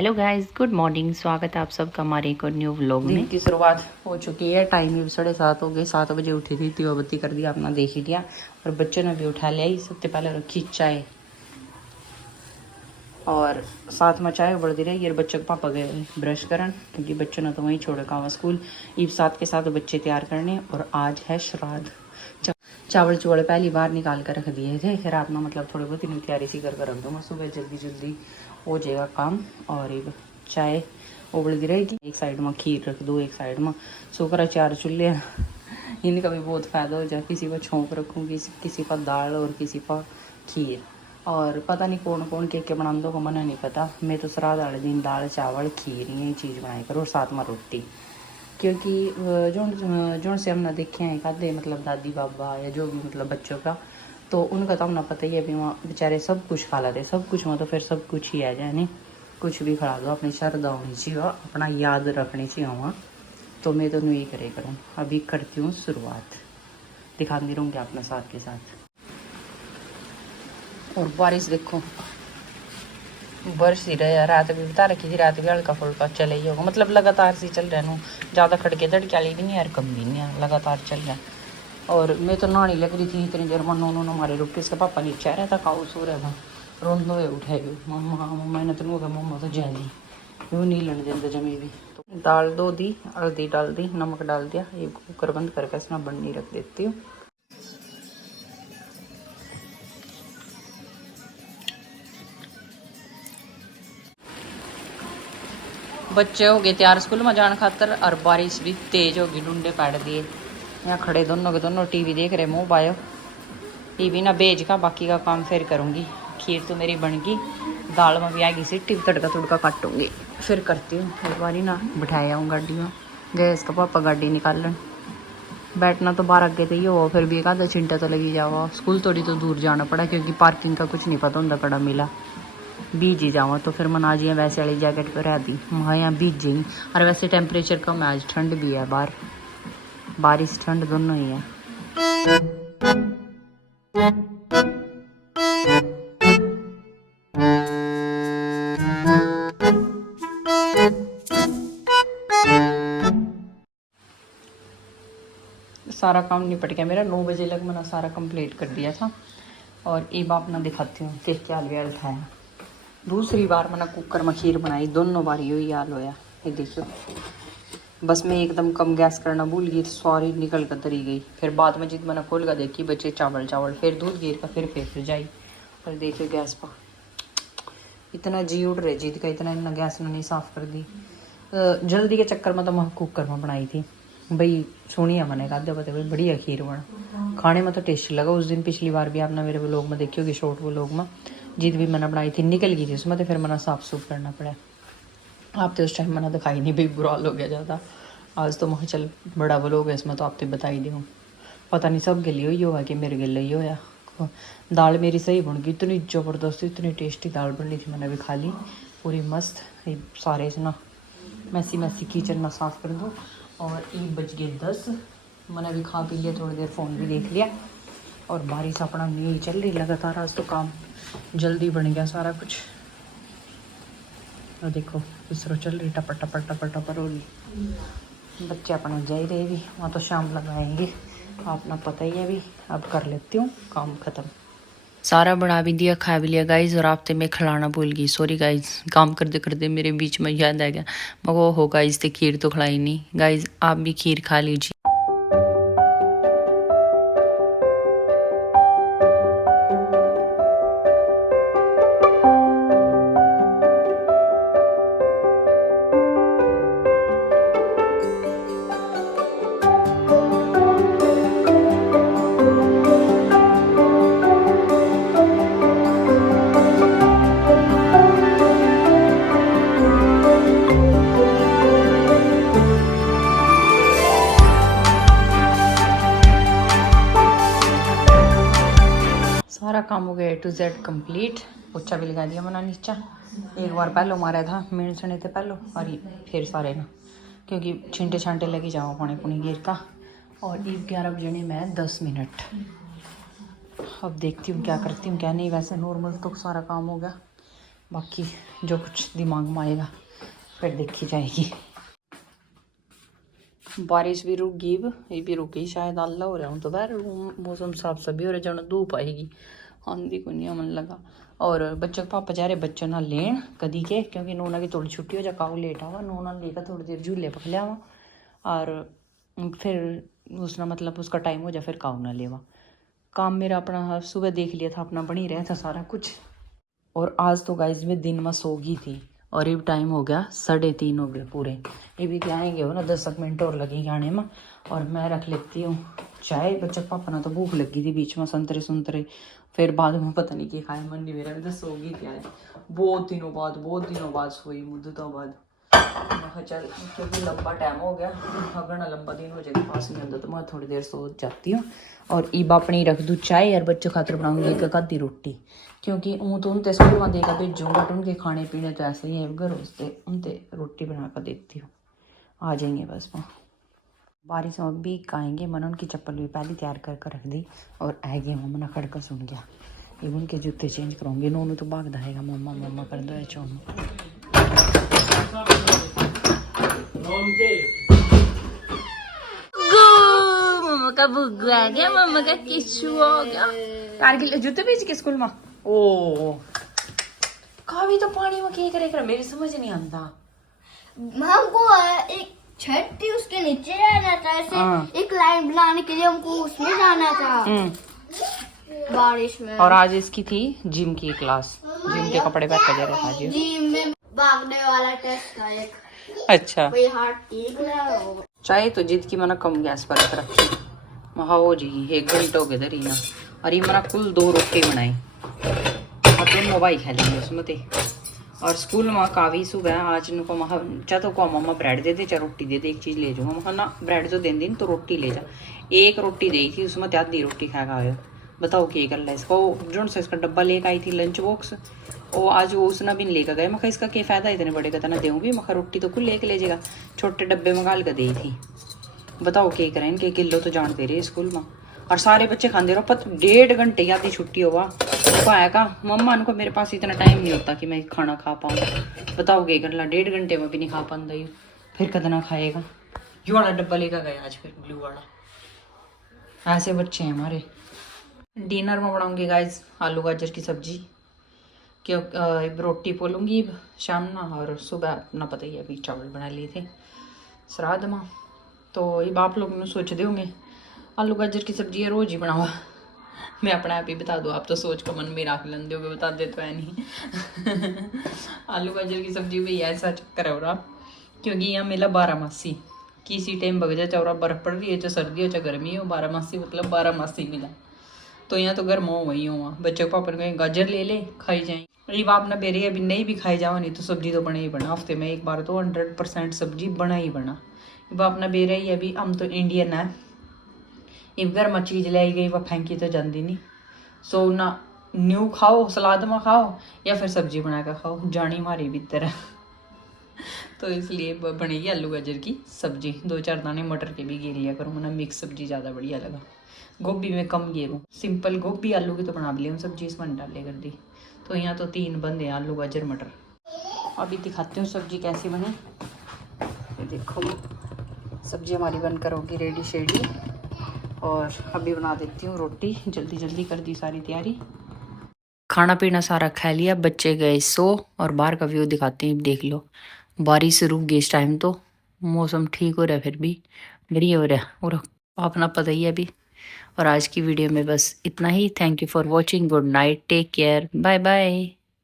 Hello guys, good morning. स्वागत है आप सबका हमारे एक और न्यू व्लॉग में। दिन की शुरुआत हो चुकी है। टाइम भी 7:30 हो गए। 7 बजे उठी थी, दीवाबत्ती कर दिया, अपना देख ही लिया और बच्चों ने भी उठा लिया। सबसे पहले रखी चाय और साथ में चाय उबल दी रही। और बच्चों के पापा गए ब्रश करन, क्योंकि बच्चों ने तो वहीं छोड़ रखा हुआ स्कूल। ईब साथ के साथ बच्चे तैयार करने। और आज है श्राद्ध। चावल चुवल पहली बार निकाल कर रख दिए थे। फिर आपने मतलब थोड़ी बहुत इन्हें तैयारी सी कर रख दूँगा। सुबह जल्दी जल्दी हो जाएगा काम। और ये चाय उबलती रहेगी। एक साइड में खीर रख दो, एक साइड में सूखा 4 चूल्हे हैं। इनका भी बहुत फ़ायदा हो जाए। किसी पर छोंक रखूँ, किसी पर दाल और किसी पर खीर। और पता नहीं कौन कौन के बना दो को मना नहीं पता। मैं तो श्राद्ध वाले दिन दाल चावल खीर यही चीज़ बनाई करो और साथ में रोटी। क्योंकि जो से हमने देखे हैं खाते मतलब दादी बाबा या जो भी मतलब बच्चों का, तो उनका तो हमने पता ही है भी वहाँ बेचारे सब कुछ खा लेते सब कुछ में। तो फिर सब कुछ ही आ जाए नहीं, कुछ भी खिला दो। अपनी श्रद्धा होनी चाहिए, अपना याद रखनी चाहिए वहाँ। तो मैं तो नहीं करे करूँ। अभी करती हूँ शुरुआत, दिखाती रहूँगी अपने साथ के साथ। और बारिश देखो बरस ही रहा। रात भी बता रखी थी, रात भी हल्का फुल्का चले ही होगा। मतलब लगातार से चल रहा है। ज़्यादा खड़के धड़के वाली भी नहीं यार, कम भी नहीं है, लगातार चल रहा है। और मैं तो नहाने लग रही थी इतनी देर में। उन्होंने हमारे रुक के इसका पापा नीचे आ रहा था, काऊ सो रहा था। रोंद हुए उठाए मम्मा मम्मा ने तो मम्मा तो जा दी वो नहीं लेने देते जमी भी। तो दाल दो दी, हल्दी डाल दी, नमक डाल दिया। ये कुकर बंद करके इसमें बननी रख देती हूँ। बच्चे हो गए तैयार स्कूल में जाने खातर। और बारिश भी तेज होगी, डूंडे पैड़ दिए। यहाँ खड़े दोनों के दोनों टीवी देख रहे। मुँह बायो टीवी ना बेच का, बाकी का काम फिर करूँगी। खीर तो मेरी बन गई, दाल में भी आएगी सीटी, तड़का तुड़का काटूँगी फिर करती हूँ। एक बारी ना बिठाया हूँ गाड़ी में, गैस का पापा गाड़ी निकालन। बैठना तो बाहर आगे थे ही हो, फिर भी एक आधा चिंटा तो लगी जावा। स्कूल थोड़ी तो दूर जाना पड़ा, क्योंकि पार्किंग का कुछ नहीं पता होंगे कड़ा मिला। बीज ही जावा तो फिर मना जी वैसे वाली जैकेट पर रहती वहाँ यहाँ बीज जाएंगी। और वैसे टेम्परेचर कम है आज, ठंड भी है बाहर, बारिश ठंड दोनों ही है। सारा काम निपट गया मेरा। 9 बजे लग मैंने सारा कंप्लीट कर दिया था। और एक बार मैं दिखाती हूँ कि क्या हाल खाया। दूसरी बार मैंने कुकर में खीर बनाई, दोनों बार यही हाल होया। ये देखो, बस मैं एकदम कम गैस करना भूल गई, सॉरी निकल कर तरी गई। फिर बाद में जिद मैंने खोल कर देखी, बचे चावल चावल। फिर दूध गिर का फिर जाई। और देखिए गैस पर इतना जी उड़ रहे जिद का, इतना गैस ने नहीं साफ़ कर दी। जल्दी के चक्कर में तो मैं कुकर में बनाई थी भाई। सोनिया मैंने कहा पता भाई बढ़िया खीर बना, खाने में तो टेस्टी लगा। उस दिन पिछली बार भी आपने मेरे व्लॉग में देखी होगी, शॉर्ट व्लॉग में जिद भी मैंने बनाई थी, निकल गई थी उसमें। तो फिर मैंने साफ़ सूफ करना पड़ा। आप तो उस टाइम मैंने दिखाई नहीं भाई, बुरा हाल हो गया ज़्यादा। आज तो मैं चल बड़ा व्लॉग है इसमें, तो आप तो बता ही दूँ। पता नहीं सब गिली हुई होगा कि मेरे गिले ही होया। दाल मेरी सही बन गई, इतनी ज़बरदस्त इतनी टेस्टी दाल बन रही थी। मैंने भी खा ली पूरी मस्त। सारे से ना मैसी किचन में साफ़ कर दो। और 1 बज गए 10। मैंने भी खा पी लिया, थोड़ी देर फ़ोन भी देख लिया। और बारिश अपना नहीं चल रही लगातार। आज तो काम जल्दी बन गया सारा कुछ। और देखो इस तरह चल रही, टपर टपर टपर टपर हो रही। बच्चे अपना जा ही रहे भी, वहाँ तो शाम लगाएंगे, आपना पता ही है। भी अब कर लेती हूँ काम ख़त्म। सारा बना भी दिया, खा भी लिया गाइज। और आपते मैं खिलाना भूल गई, सॉरी गाइज। काम करते करते मेरे बीच में याद आ गया, मगर हो गाइज तो खीर तो खिलाई नहीं। गाइज आप भी खीर खा लीजिए। सारा काम हो गया A to Z कंप्लीट। पोछा भी लगा दिया मैंने नीचा। एक बार पहलो मारा था मेरे सने थे पहलो, और फिर सारे ना, क्योंकि छिंटे छांटे लगे जाओ पानी पुनी गिर का। और 11 बजने में 10 मिनट। अब देखती हूँ क्या करती हूँ क्या नहीं। वैसे नॉर्मल तो सारा काम हो गया, बाकी जो कुछ दिमाग में आएगा फिर देखी जाएगी। बारिश भी रुक गई, ये भी रुक गई शायद, अल्लाह हो रहा हूँ तो बाहर मौसम साफ सभी हो रहा, जाना धूप आएगी, आंधी को नहीं मन लगा। और बच्चों के पापा जा रहे बच्चों ना लेन कदी के, क्योंकि नोना की थोड़ी छुट्टी हो जा, काऊ लेट आवा, नोना लेकर थोड़ी देर झूले पक लिया और फिर उसना मतलब उसका टाइम हो जाए फिर काऊ ना लेवा। काम मेरा अपना सुबह देख लिया था, अपना बनी रहा था सारा कुछ। और आज तो गाइस में दिन में सो गई थी और ये टाइम हो गया 3:30 हो गए पूरे। ये भी क्या आएंगे हो ना 10 मिनट और लगेंगे आने में। और मैं रख लेती हूँ चाय, बच्चा पापा ना तो भूख लगी थी बीच में, संतरे सुनतरे, फिर बाद में पता नहीं क्या खाया, मन नहीं मेरा भी तो सो गई थी आज, बहुत दिनों बाद सोई मुद्दतों बाद। मैं चल क्योंकि लंबा टाइम हो गया, अगर लंबा दिन हो जाएगा पास नहीं आता तो मैं थोड़ी देर सो जाती हूँ। और ईबा अपनी रख दूँ चाय और बच्चों खातर बनाऊँगी एक आधी रोटी, क्योंकि ऊँ तो उनते स्कूल में देकर भेजूँगा, बट उनके खाने पीने तो ऐसे ही है घर, उससे उनते रोटी बना कर देती हूँ, आ जाएंगे बस वहाँ। बारिश में भी आएंगे, मैंने उनकी चप्पल भी पहले तैयार कर रख दी और आएगी मम्मा खड़का सुन गया, ये उनके जूते चेंज कराऊंगी। नोनू तो भाग जाएगा, मम्मा मम्मा कर दो चो मम्मा का बुग्गू आ गया, मम्मा का किच्चू हो गया। कारगिल जूते भेज के स्कूल में ओ कावी तो पानी में क्या करेगा, मेरी समझ नहीं आता। हमको एक छत थी उसके नीचे जाना था, ऐसे एक लाइन बनाने के लिए हमको उसमें जाना था बारिश में। और आज इसकी थी जिम की क्लास, जिम के कपड़े पहन के जा रहा था जी। जिम में भागने वाला टेस्ट था एक। अच्छा कोई हाथ ठीक ना चाय तो जिद की मना कम गैस पर रखी महा हो जी 1 घंटे हो गए धरी ना। और ये मना कुल 2 रोटी बनाई और दोनों भाई खा लेंगे उसमें थे। और स्कूल में कावी सुबह आज इनको महा चाहे तो को मम्मा ब्रेड दे दे चाहे रोटी दे दे, एक चीज़ ले जाऊँ। महा ना ब्रेड तो दे दिन तो रोटी ले जा, एक रोटी दी थी उसमें आधी रोटी खा आयो। बताओ क्या कर रहा है इसका, वो जो सा इसका डब्बा लेकर आई थी लंच बॉक्स, वो आज वो उसने भी लेकर गए। मैं इसका क्या फ़ायदा इतने बड़े का ना दूँगी, मैं रोटी तो खुद लेके ले जाएगा, छोटे डब्बे में गाल कर दी थी। बताओ क्या करें, इनके किलो तो जान दे रहे स्कूल में। और सारे बच्चे खाते रहो, 1.5 घंटे या आधी छुट्टी होगा तो आएगा मम्मा इनको मेरे पास इतना टाइम नहीं होता कि मैं खाना खा पाऊँ। बताओ क्या कर ला, 1.5 घंटे में भी नहीं खा पाता यू, फिर कितना खाएगा। यू वाला डब्बा लेकर गया आज फिर ब्लू वाला। ऐसे बच्चे हैं हमारे। डिनर में बनाऊंगी गाइस आलू गाजर की सब्जी, क्यों रोटी पोलूंगी शाम ना, और सुबह अपना पता ही अभी चावल बना लिए थे श्राद्ध में। तो ये आप लोग सोच दे होंगे आलू गाजर की सब्जी है रोज़ ही बनावा, मैं अपने आप ही बता दूँ, आप तो सोच को मन में रख लेंदे हो, बता दे तो है नहीं। आलू गाजर की सब्जी भी ऐसा चक्कर है रहा, क्योंकि यहाँ मिला 12 मासी, किसी टाइम बग जाए चाहे बर्फ़ पड़ रही है चाहे सर्दी हो चाहे गर्मी हो, 12 मासी मतलब 12 मासी मिला। तो यहाँ तो गर्म हो वही हुआ, बच्चों के पापा ने गाजर ले ले खाई जाए। ये बाप ना बेरे अभी नहीं भी खाई जाओ, नहीं तो सब्जी तो बना ही बना, हफ्ते में एक बार तो 100% सब्जी बना ही बना। बाप ना बेरे ही अभी हम तो इंडियन है, इस घर में चीज़ लाई गई वह फेंकी तो जाती नहीं। सो ना न्यू खाओ सलाद में खाओ या फिर सब्जी बना कर खाओ, जानी हमारी भीतर है। तो इसलिए बनेगी आलू गाजर की सब्जी, 2-4 दाने मटर के भी घेर लिया करूँ, वरना मिक्स सब्जी ज़्यादा बढ़िया लगा। गोभी में कम घेरूँ, सिंपल गोभी आलू की तो बना भी लिया सब्जी, इसमें डाले कर दी। तो यहाँ तो 3 बंदे हैं, आलू गाजर मटर। अभी दिखाती हूँ सब्जी कैसी बनी। ये देखो सब्जी हमारी बनकर होगी रेडी शेडी, और अभी बना देती हूँ रोटी, जल्दी जल्दी कर दी सारी तैयारी। खाना पीना सारा खा लिया, बच्चे गए सो, और बाहर का व्यू दिखाते हैं, देख लो बारिश रुक गई इस टाइम, तो मौसम ठीक हो रहा है, फिर भी बढ़िया हो रहा है, और अपना पता ही है अभी। और आज की वीडियो में बस इतना ही। Thank you for watching, good night, take care, bye bye.